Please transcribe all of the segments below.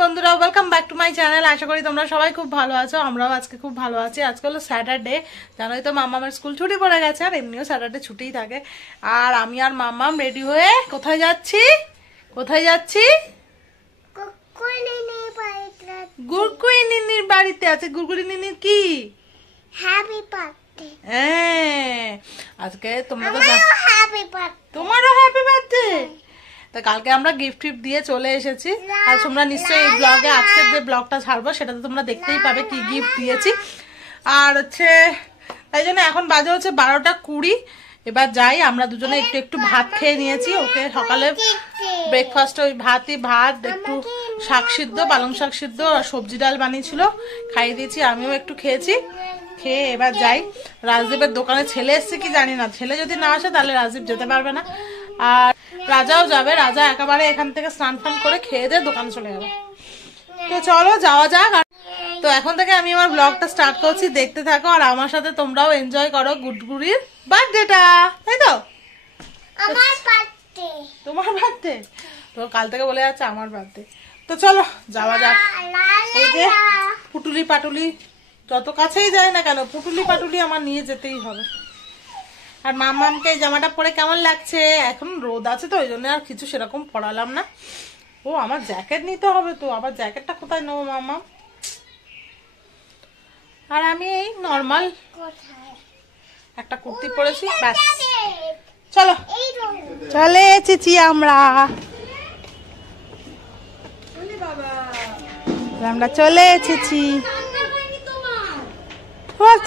বন্ধুরা, welcome back to my channel. আশা করি তোমরা সবাই খুব ভালো আছো। আমরাও আজকে খুব ভালো আছি। আজকে হলো স্যাটারডে, জানোই তো মামামের স্কুল ছুটি পড়ে গেছে, আর এমনিও স্যাটারডে ছুটিই থাকে। আর আমি আর মামাম রেডি হয়ে কোথায় যাচ্ছি? গুরগুরি নিনির বাড়িতে আছে। গুরগুরি নিনির কি হ্যাপি বার্থডে। হ্যাঁ, আজকে তোমরা তো হ্যাপি বার্থডে। তোমারও হ্যাপি বার্থডে। তা কালকে আমরা গিফট দিয়ে চলে এসেছি, আর তোমরা নিশ্চয়ই এই ব্লগে আজকের যে ব্লগটা ছাড়বো সেটাতে তোমরা দেখতেই পাবে কি গিফট দিয়েছি। আর হচ্ছে তাই জন্য এখন বাজে হচ্ছে 12:20। এবার যাই, আমরা দুজনে একটু ভাত খেয়ে নিয়েছি। ওকে সকালে ব্রেকফাস্টে ওই ভাত একটু শাক সিদ্ধ, পালং শাক সিদ্ধ আর সবজি ডাল বানিয়েছিল, খাইয়ে দিয়েছি। আমিও একটু খেয়েছি। খেয়ে এবার যাই। রাজদীপের দোকানে ছেলে এসছে কি জানি না, ছেলে যদি না আসে তাহলে রাজদীপ যেতে পারবে না। আর রাজাও যাবে। রাজা একেবারে এখান থেকে স্নান ফান করে খেয়ে দিয়ে দোকানে চলে যাবে। তো চলো যাওয়া যাক। তো এখন থেকে আমি আমার ব্লগটা স্টার্ট করছি, দেখতে থাকো। আর আমার সাথে তোমরাও এনজয় করো গুডগুড়ির বার্থডেটা, তাই তো? আমার বার্থডে। তোমার বার্থডে তো কাল থেকে বলে যাচ্ছে আমার বার্থডে। তো চলো যাওয়া যাক। এই যে পুটুলি পাটুলি যত কাছেই যায় না কেন, পুটুলি পাটুলি আমার নিয়ে যেতেই হবে। আর মামামকে এই জামাটা পরে কেমন লাগছে? এখন রোদ আছে তো ওই জন্য আর কিছু সেরকম পরালাম না। ও আমার জ্যাকেট নিতে হবে, তো আবার জ্যাকেটটা কোথায় নেবো মামাম? আর আমি এই নর্মাল একটা কুর্তি পরেছি, ব্যাস। চলো চলে এসেছি আমরা চলে এসেছি।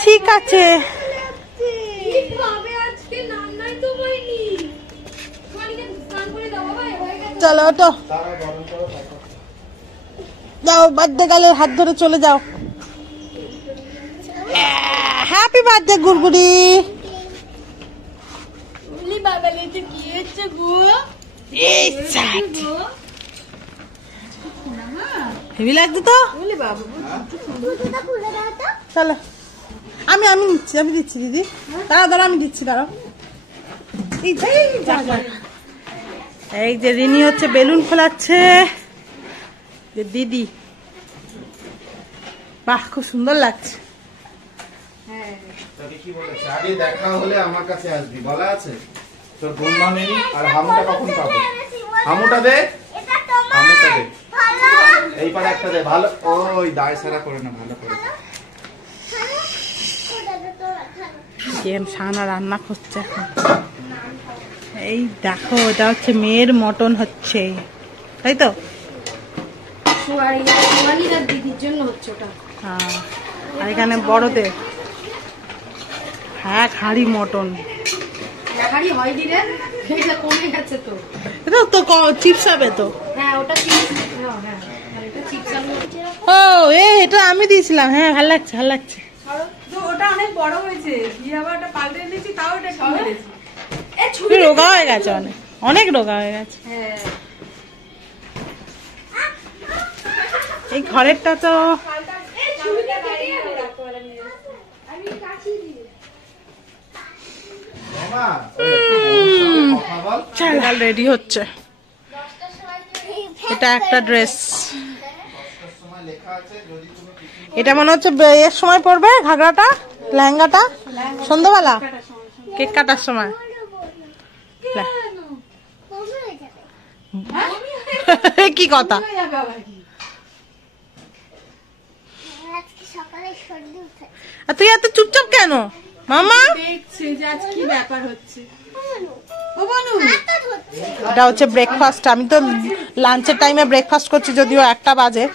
ঠিক আছে, চলো তো যাও, বার্থডে গালের হাত ধরে চলে যাও। Happy birthday Gurguri. হেভি লাগছে তো। চলো আমি দিচ্ছি দিদি। দাঁড়াও আমি দিচ্ছি, দাঁড়াও। এই যে রিনি হচ্ছে বেলুন ফোলাচ্ছে, যে দিদি। বাহ, খুব সুন্দর লাগছে। কি বলেছে আগে দেখা হলে আমার কাছে আসবি বলা আছে। তোর বোমা মেরি আর হামুটা কখন পাবো? হামুটা দে, হামুটা দে। এইবার একটা দে, ভালো। ওই দায় সারা করে না, ভালো করে। শাহানা রান্না করছে এখন। এই দেখো, এটা হচ্ছে মেয়ের মটন হচ্ছে, তাই তো? দিদির জন্য হচ্ছে ওটা। হ্যাঁ, আর এখানে বড়দের। হ্যাঁ, হাঁড়ি মটন। হাঁড়ি হয় দিলে এটা কমে গেছে তো। এটা তো চিপস হবে তো। হ্যাঁ, ওটা চিপস। হ্যাঁ, এটা চিপস হবে। ও এটা আমি দিয়েছিলাম। হ্যাঁ, ভালো লাগছে। ওটা অনেক বড় হয়েছে, দিয়ে আবার ওটা পাল্টে নিয়েছি, তাও এটা কমে গেছে। রোগা হয়ে গেছে, অনেক রোগা হয়ে গেছে। হ্যাঁ, এই ঘরেরটা তো রেডি হচ্ছে। এটা একটা ড্রেস, এটা মনে হচ্ছে এর সময় পরবে, ঘাগরাটা লেহেঙ্গাটা সন্ধ্যাবেলা কেক কাটার সময়। কি কথা? তুই এত চুপচাপ কেন মামা? এটা হচ্ছে ব্রেকফাস্ট। আমি তো লাঞ্চের টাইমে ব্রেকফাস্ট করছি, যদিও 1টা বাজে।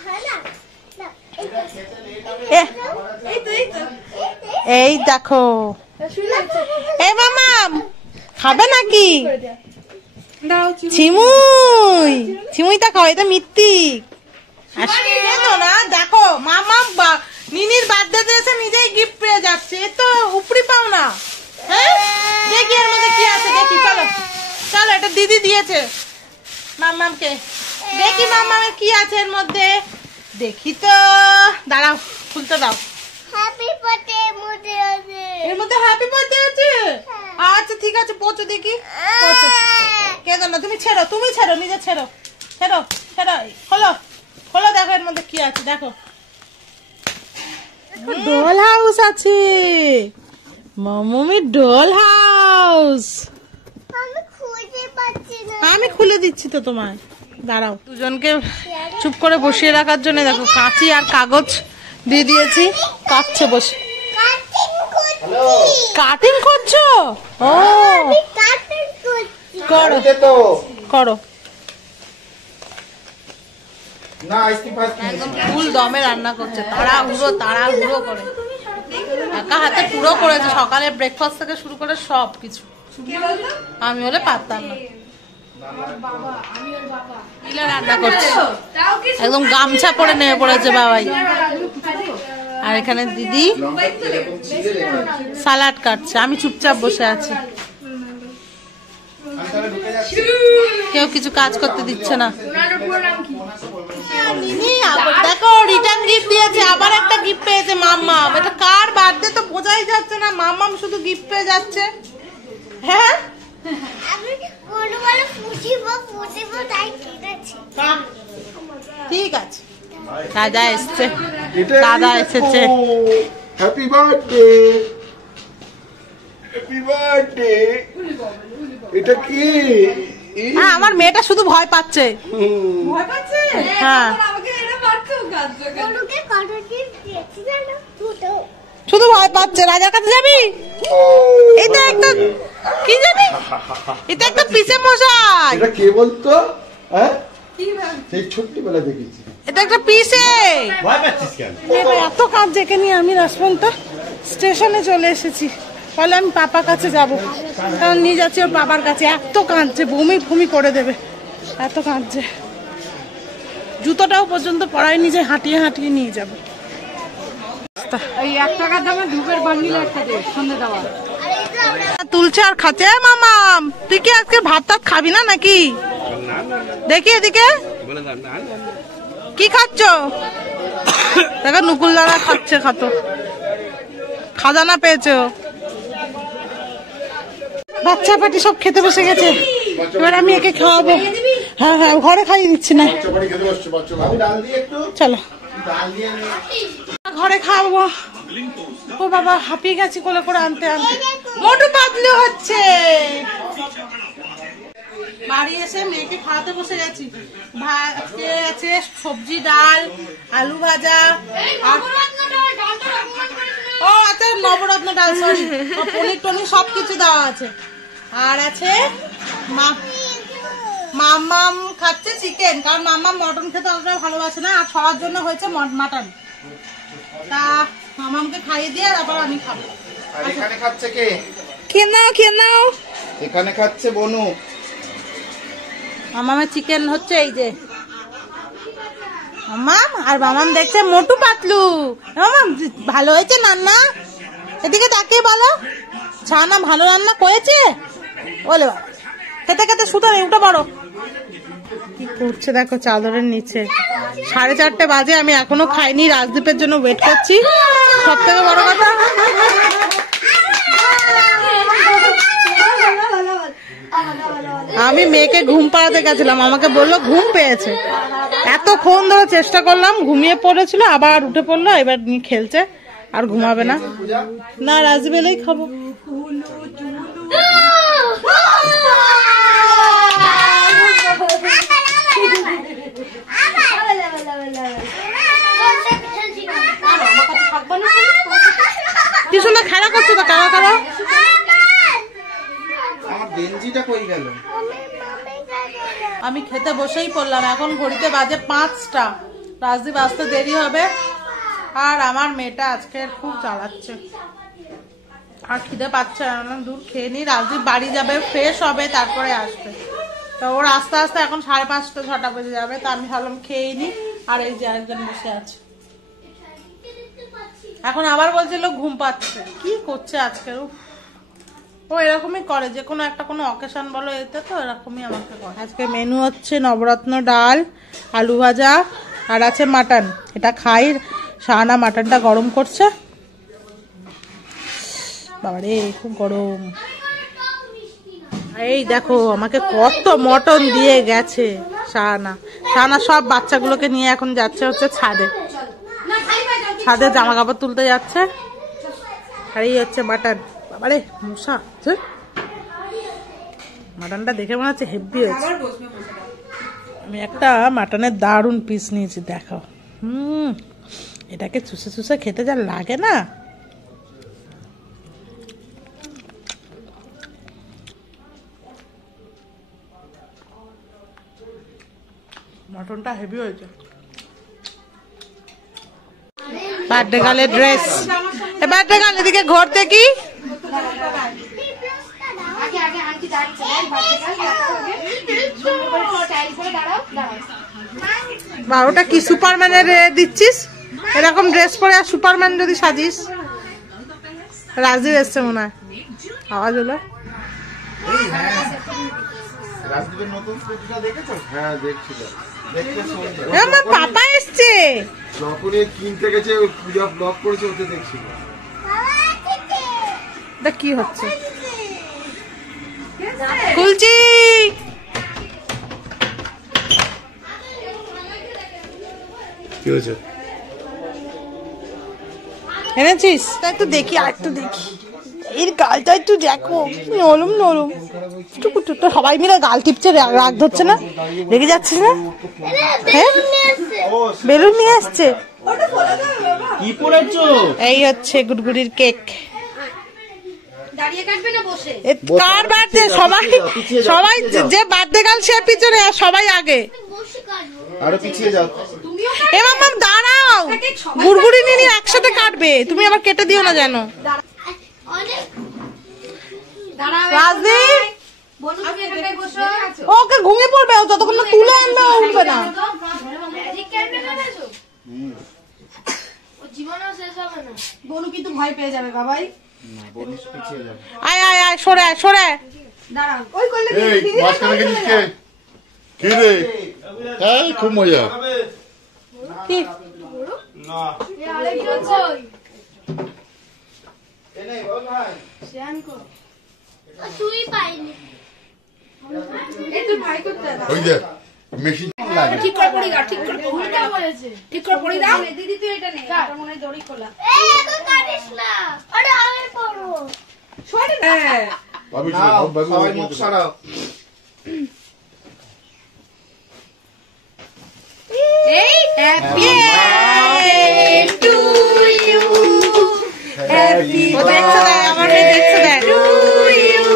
এই দেখো, এই মামাম খাবে নাকি? ছিমুইটা খাও, এটা মিথ্যিক না। দেখো মামাম নিনির বার্থডে এসে নিজেই গিফট পেয়ে যাচ্ছে, এ তো উপরি পাও না। হ্যাঁ, দেখি এর মধ্যে কি আছে, দেখি। চলো এটা দিদি দিয়েছে মামামকে, দেখি মামামের কি আছে এর মধ্যে। দেখি তো, দাঁড়াও খুলতে দাও। এর মধ্যে হ্যাপি বার্থডে আছে। আচ্ছা ঠিক আছে, পৌঁছো দেখি। কেঁদো না, তুমি ছেড়ো, নিজে ছেড়ো। খোলো খোলো, দেখো মধ্যে কি আছে দেখো, ডল হাউস আছে, মামুমির ডল হাউস। আমি খুলে দিচ্ছি তো তোমায়, দাঁড়াও। দুজনকে চুপ করে বসিয়ে রাখার জন্য দেখো কাঁচি আর কাগজ দিয়ে দিয়েছি, কাটছে বসে। কাটিং করছো? ও করো করো। একদম ফুল দমে রান্না করছে, তাড়াহুড়ো করে, একা হাতে পুরো করেছে। সকালে ব্রেকফাস্ট থেকে শুরু করে সব কিছু। আমি হলে পারতাম না। রান্না করছে একদম গামছা পরে নেমে পড়েছে বাবাই। আর এখানে দিদি সালাড কাটছে, আমি চুপচাপ বসে আছি। কেউ কিছু কাজ করতে দিচ্ছে না। দেখো রিটার্ন গিফট দিয়েছে, আবার একটা গিফট পেয়েছে মাম্মাম। এটা কার বার্থডে তো বোঝাই যাচ্ছে না, মাম্মাম শুধু গিফট পেয়ে যাচ্ছে। হ্যাঁ ঠিক আছে, দাদা এসছে, দাদা এসেছে। Happy birthday, happy birthday. এটা কি? হ্যাঁ আমার মেয়েটা শুধু ভয় পাচ্ছে। হ্যাঁ শুধু ভয় পাচ্ছে। রাজার কাছে যাবি? এটা একটা কি জানি, এটা একটা পিসে মশাই। এটা কে বলতো? হ্যাঁ সেই ছোট্টবেলা দেখেছি। এটা একটা পিসে। ভয় পাচ্ছিস কেন? এত কাজ ডেকে নিয়ে আমি রাজপন্থা স্টেশনে চলে এসেছি। বলে আমি পাপার কাছে যাবো, কারণ নিয়ে যাচ্ছি ওর বাবার কাছে। এত কাঁদছে, বমি করে দেবে, এত কাঁদছে। জুতোটাও পর্যন্ত পরায়নি যে হাঁটিয়ে হাঁটিয়ে নিয়ে যাবো। এই 1 টাকার দামে ধূপের বান্ডিল একটা দে, সন্ধে দেওয়া তুলছে আর খাচ্ছে। মামাম তুই কি আজকে ভাত টাত খাবি না নাকি? দেখি এদিকে কি খাচ্ছ? দেখো নুকুল দাদা খাচ্ছে, খাজানা পেয়েছে। বাচ্চা পাটি সব খেতে বসে গেছে, এবার আমি একে খাওয়াবো। হ্যাঁ হ্যাঁ ঘরে খাইয়ে দিচ্ছি না, চলো ঘরে খাওয়াবো। ও বাবা হাঁপিয়ে গেছি কোলে করে আনতে আনতে, মোটু পাতলু হচ্ছে। বাড়ি এসে মেয়েকে খাওয়াতে বসে গেছি। আজকে আছে সবজি, ডাল, আলু ভাজা, আর ও আচ্ছা নবরত্ন ডাল, সরি, পনির টনির সবকিছু দেওয়া আছে। আর আছে মাম্মাম খাচ্ছে চিকেন, কারণ মাম্মাম মটন খেতে অতটা ভালোবাসে না, আর সবার জন্য হয়েছে মাটন। তা মামামকে খাইয়ে দিয়ে তারপর আমি খাবো। আর এখানে খাচ্ছে কে? খেয়ে নাও। এখানে খাচ্ছে বনু। মামামের চিকেন হচ্ছে এই যে মামাম, আর মামাম দেখছে মোটু পাতলু। মামাম ভালো হয়েছে রান্না? এদিকে তাকিয়ে বলো, ছানা ভালো রান্না করেছে? বলে বাবা খেতে খেতে শুতে নেই, উঠে বড় কি করছে দেখো চাদরের নিচে। 4:30 বাজে, আমি এখনো খাইনি, রাজদীপের জন্য ওয়েট করছি। সব থেকে বড় কথা আমি মেয়েকে ঘুম পাড়াতে গেছিলাম, আমাকে বললো ঘুম পেয়েছে। এতক্ষণ ধরে চেষ্টা করলাম, ঘুমিয়ে পড়েছিল, আবার উঠে পড়লো, এবার নিয়ে খেলছে। আর ঘুমাবে না, না রাজবেলাই খাবো। কি সুন্দর খেলা করছো তো, কারা কারা। আমি খেতে বসেই পড়লাম, এখন ঘড়িতে বাজে 5টা। রাজদীপ আসতে দেরি হবে, আর আমার মেয়েটা আজকে খুব চালাচ্ছে, আর খিদে পাচ্ছে না। দূর খেয়ে নি, রাজদীপ বাড়ি যাবে, ফ্রেশ হবে, তারপরে আসবে। তো ওর আস্তে আস্তে এখন 5:30 6টা বেজে যাবে। তা আমি ভাবলাম খেয়ে নি। আর এই যে আরেকজন বসে আছে, এখন আবার বলছিল ঘুম পাচ্ছে। কি করছে আজকে, ও এরকমই করে, যে কোনো একটা কোনো অকেশন বলো এতে, তো এরকমই আমাকে করে। আজকে মেনু হচ্ছে নবরত্ন ডাল, আলু ভাজা, আর আছে মাটন। এটা খাই, শাহানা মাটনটা গরম করছে। বাবারে খুব গরম। এই দেখো আমাকে কত মটন দিয়ে গেছে, শাহানা সব বাচ্চাগুলোকে নিয়ে এখন যাচ্ছে হচ্ছে ছাদে জামা কাপড় তুলতে যাচ্ছে। আর এই হচ্ছে মাটন। বাবারে মশা, মাটনটা দেখে মনে হচ্ছে হেভি হয়েছে। আমি একটা মাটনের দারুণ পিস নিয়েছি, দেখো। এটাকে চুষে চুষে খেতে যা লাগে না। মাটনটা হেভি হয়েছে। বার্থডে গার্লের ড্রেস, বার্থডে গার্ল এদিকে ঘুরতে কি ওটা কি সুপারম্যানের দিচ্ছিস? এরকম ড্রেস পরে আর সুপারম্যান যদি সাজিস। রাজদীপ এসছে মনে হয়, আওয়াজ হলো। আমার পাপা এসছে, কিনতে গেছে, পূজা ব্লগ করেছে, ওতে দেখছিল। কি হচ্ছে? খুলছি। কি হয়েছে? এনেছিস? একটু দেখি, আর একটু দেখি। এর গালটা একটু দেখো, নরম নরম। সবাই মিলে গাল টিপছে, রাগ ধরছে না? রেগে যাচ্ছিস না? হ্যাঁ, বেলুন নিয়ে আসছে। এই হচ্ছে গুড়গুড়ির কেক। কার বার্থডে? সবাই যে বার্থডে গার্ল সে পিছনে, আর সবাই আগে। আরো পিছিয়ে যাও। এবার মাম দাঁড়াও, গুড়গুড়ি নিয়ে একসাথে কাটবে, তুমি আবার কেটে দিও না যেন। রাজদীপ ওকে ঘুমিয়ে পড়বে, যতক্ষণ না তুলে আনবে উঠবে না। বনু কিন্তু ভয় পেয়ে যাবে বাবাই। আয় আয় আয়, সরে আয়, সরে আয়। দাঁড়াও, ওই করলে কি রে? খুব মজা। কি ঠিক করে পড়ি দাও, ঠিক করে পড়ি দাও, ঠিক করে পড়ি দাও। দিদি তুই এটা নে, এটা মনে হয় দড়ি খোলা। এখন কাটিস না, আরে আমি পড়বো। সরে না, সবাই মুখ সরাও। এই happy birthday to you, happy দেখছো? আমার মেয়ে দেখছো? দেখ, to you,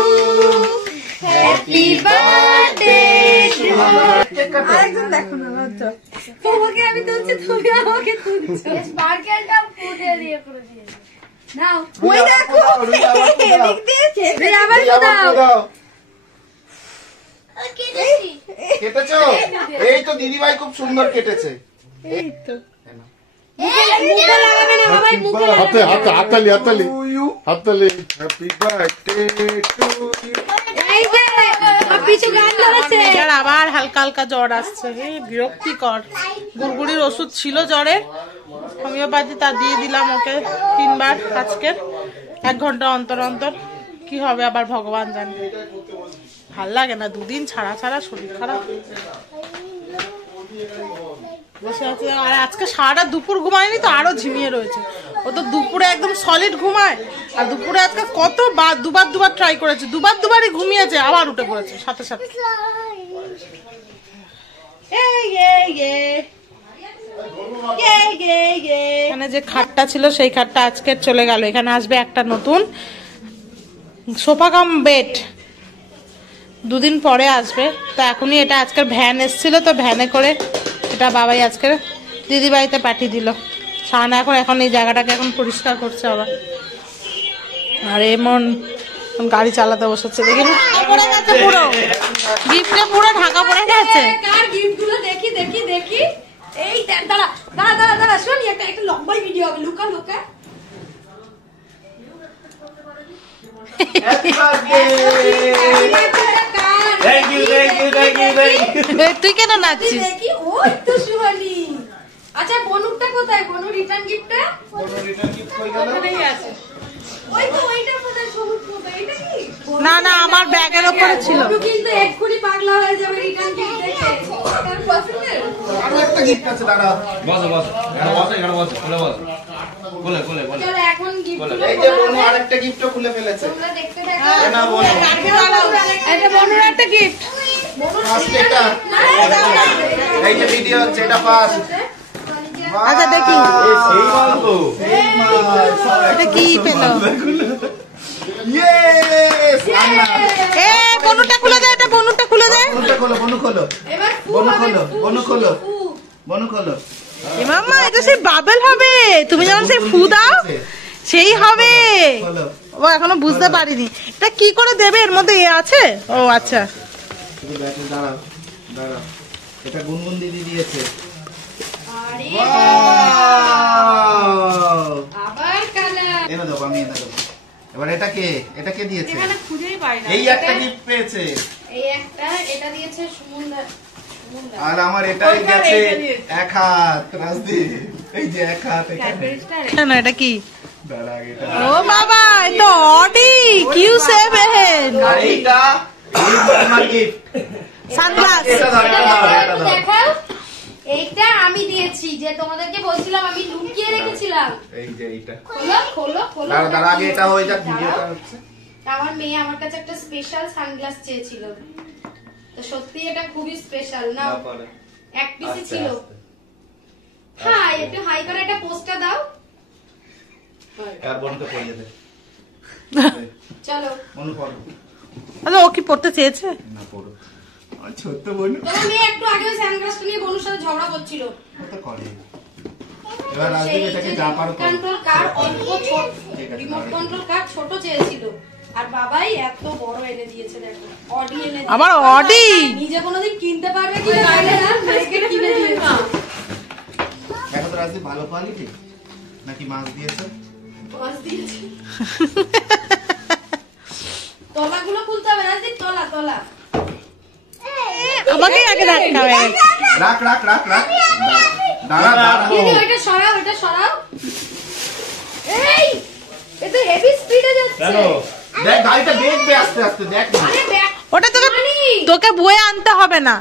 happy birthday to you. আরেকজন দেখো না, লজ্জা। তোমাকে আমি তুলছি, তুমি আমাকে তুলছো। স্পার্কেলটা ফুটে দিয়ে করে দিয়েছে। নাও, ওই দেখো, এদিক দিয়েছে। এই আবার দাও। কেটেছি। কেটেছো? এই তো দিদিভাই খুব সুন্দর কেটেছে। এই তো মুখে লাগাবে না বাবাই, মুখে লাগাবে না। হাততালি হ্যাপি বার্থডে টু ইউ। এই যে আমার পিছু গান ধরেছে। মেয়েটার আবার হালকা হালকা জ্বর আসছে, বিরক্তিকর। গুড়গুড়ির ওষুধ ছিল জ্বরের, হোমিওপ্যাথি, তা দিয়ে দিলাম ওকে 3 বার আজকে, 1 ঘন্টা অন্তর অন্তর। কি হবে আবার ভগবান জানে। ভাল লাগে না, 2 দিন ছাড়া ছাড়া শরীর খারাপ বসে আছে। আর আজকে সারাটা দুপুর ঘুমায়নি তো, আরো ঝিমিয়ে রয়েছে। ও তো দুপুরে একদম সলিড ঘুমায়, আর দুপুরে আজকে কতবার দুবার ট্রাই করেছে, দুবারই ঘুমিয়েছে, আবার উঠে পড়েছে সাথে সাথে। এখানে যে খাটটা ছিল সেই খাটটা আজকে চলে গেল। এখানে আসবে একটা নতুন সোফা কাম বেড, 2 দিন পরে আসবে। তো এখনই এটা আজকের ভ্যান এসেছিল, তো ভ্যানে করে এটা বাবাই আজকে দিদি বাড়িতে পাঠিয়ে দিল। শাহানা এখন এই জায়গাটাকে এখন পরিষ্কার করছে আবার। আর এমন গাড়ি চালাতে বসেছে, দেখি পড়ে গেছে পুরো, গিফটে পুরো ঢাকা পড়ে গেছে। কার গিফট গুলো দেখি দেখি দেখি। এই দাঁড়া দাঁড়া দাঁড়া দাঁড়া, শোন, একটা লম্বা ভিডিও হবে, লুকা লুকা। তুই কেন নাচছিস? দেখি, ওই তো সুহানি। আচ্ছা, বনুরটা কোথায়? বনু রিটার্ন গিফটটা ওখানেই আছে। ওই তো ওইটা কোথায়? সবুজ কোথায়? এটা কি? ও না না আমার ব্যাগের ওপরে ছিল। কিন্তু এক্ষুনি পাগলা হয়ে যাবে রিটার্ন গিফট দেখে। তার পছন্দের আরো একটা গিফট আছে, দাঁড়া। বসো বসো, এখানে বসো, এখানে বসো, খুলে বসো, খুলে খুলে খুলে। চলো এখন গিফট এই যে বনু আরেকটা গিফটও খুলে ফেলেছে। তোমরা দেখতে থাকো। এ না বনু, এটা বন্ধুর একটা গিফট। ফার্স্ট এটা। এই যে ভিডিও হচ্ছে, এটা ফার্স্ট। আচ্ছা দেখি এই সেই মাল তো। এই মাল, সব এটা কি পেলো। ইয়েস! এ বনুটা খুলে দে, এটা বনুটা খুলে দে। বনুটা খোলো, বনু খোলো। এবার ফু বনু হবে, খোলো, ফু, বনু খোলো। ফু। বনু খোলো। এ মাম্মা এটা সেই বাবেল হবে, তুমি যেমন সেই ফু দাও সেই হবে। খোলো। ও এখনো বুঝতে পারিনি এটা কি করে দেবে, এর মধ্যে এ আছে। ও আচ্ছা শুধু ব্যাটে দাঁড়াও, দাঁড়াও। এটা গুনগুন দিদি দিয়েছে। আরে ওয়াও! আবার কালার। এনে দেবো, আমি এনে দেবো। এবার এটা কে? এটা কে দিয়েছে? এখানে খুঁজেই পাই না। এই একটা গিফট পেয়েছে। এই একটা, এটা দিয়েছে সুমনদা। সুমনদা। আর আমার এটাই গেছে এক হাত। রাজদীপ, এই যে এক হাত এখানে। না এটা কি। দাঁড়া, আগে এটা। ও বাবা এটা অডি Q7 আর এইটা এই আমার গিফট। সানগ্লাস। এটা দাও, এটা দাও, এটা একটু দাও। দেখাও। এইটা আমি দিয়েছি, যে তোমাদেরকে বলছিলাম আমি লুকিয়ে রেখেছিলাম। এই যে এইটা। খোলো খোলো খোলো। দাঁড়া, দাঁড়া, আগে এটা হয়ে যাক, ভিডিওটা হচ্ছে। আমার মেয়ে আমার কাছে একটা স্পেশাল সানগ্লাস চেয়েছিল, তো সত্যি এটা খুবই স্পেশাল না। তারপরে এক পিসি আস্তে ছিল। আস্তে। হ্যাঁ একটু হাই করে একটা পোস্টটা দাও। আর বনুকে পরিয়ে দে। চলো বনু পড়ো। আচ্ছা ও কি পড়তে চেয়েছে। না পড়ো। আমার ছোট্ট বনু তোমার মেয়ে একটু আগে সানগ্লাসটা নিয়ে বনুর সাথে ঝগড়া করছিল। ও তো করে। এবার রাজদীপ এটাকে যা পারো করো। কন্ট্রোল কার অল্প ছোট, ঠিক আছে, রিমোট দাঁড়াও। কন্ট্রোল কার ছোট চেয়েছিল, আর বাবাই এত বড় এনে দিয়েছে। দেখো অডি এনে দিয়েছে। আবার অডি। নিজে কোনোদিন কিনতে পারবে কি না জানি না, মেয়েকে কিনে দিয়েছে। দেখো তো রাজদীপ, ভালো কোয়ালিটি নাকি মাছ দিয়েছে? মাছ দিয়েছে। তলাগুলো খুলতে হবে রাজদীপ, তলা তলা। আমাকে আগে রাখতে হবে। রাখ রাখ রাখ রাখ। দাঁড়া দাঁড়া। দিদি ওইটা সরাও, ওইটা সরাও। এই এটা হেভি স্পিডে যাচ্ছে। কেন? দেখ গাড়িটা দেখবে আস্তে আস্তে, দেখ না। আরে ব্যাক ওটা তোকে তোকে বয়ে আনতে হবে না,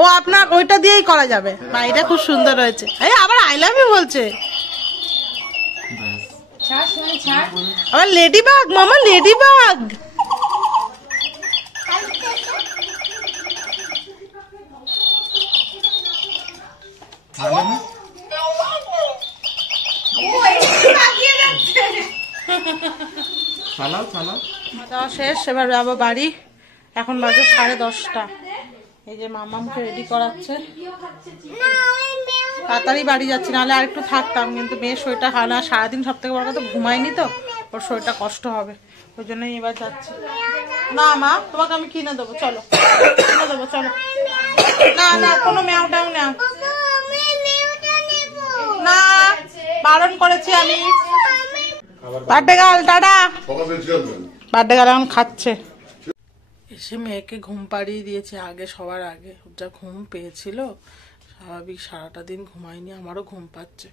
ও আপনার ওইটা দিয়েই করা যাবে। এটা খুব সুন্দর হয়েছে। এই আবার আই লাভ ইউ বলছে। ছাড় শোন ছাড়। আবার লেডি বাগ, মামা লেডি বাগ। ভালো না? ও এটা লাগিয়ে যাচ্ছে। চালাও চালাও। খাওয়া শেষ, এবার যাবো বাড়ি। এখন বাজে 10:30। এই যে মামামকে রেডি করাচ্ছে। তাড়াতাড়ি বাড়ি যাচ্ছি, নাহলে আর একটু থাকতাম, কিন্তু মেয়ের শরীরটা হয় না। সারাদিন সব থেকে বড় কথা ঘুমায়নি তো, ওর শরীরটা কষ্ট হবে, ওই জন্যই এবার যাচ্ছি। না মা তোমাকে আমি কিনে দেবো, চলো কিনে দেবো চলো। না না কোনো ম্যাও ট্যাও না, না বারণ করেছি আমি। Birthday girl tata. Birthday girl এখন খাচ্ছে। এসে মেয়েকে ঘুম পাড়িয়ে দিয়েছে আগে, সবার আগে। যা ঘুম পেয়েছিল স্বাভাবিক, সারাটা দিন ঘুমায়নি, আমারও ঘুম পাচ্ছে।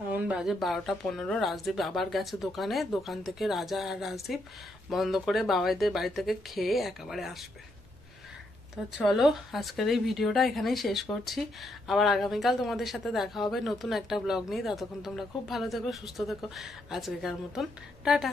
এখন বাজে 12:15। রাজদীপ আবার গেছে দোকানে, দোকান থেকে রাজা আর রাজদীপ বন্ধ করে বাবাইদের বাড়ি থেকে খেয়ে একেবারে আসবে। তো চলো আজকের এই ভিডিওটা এখানেই শেষ করছি। আবার আগামীকাল তোমাদের সাথে দেখা হবে নতুন একটা ব্লগ নিয়ে। ততক্ষণ তোমরা খুব ভালো থেকো, সুস্থ থেকো। আজকেকার মতন টাটা।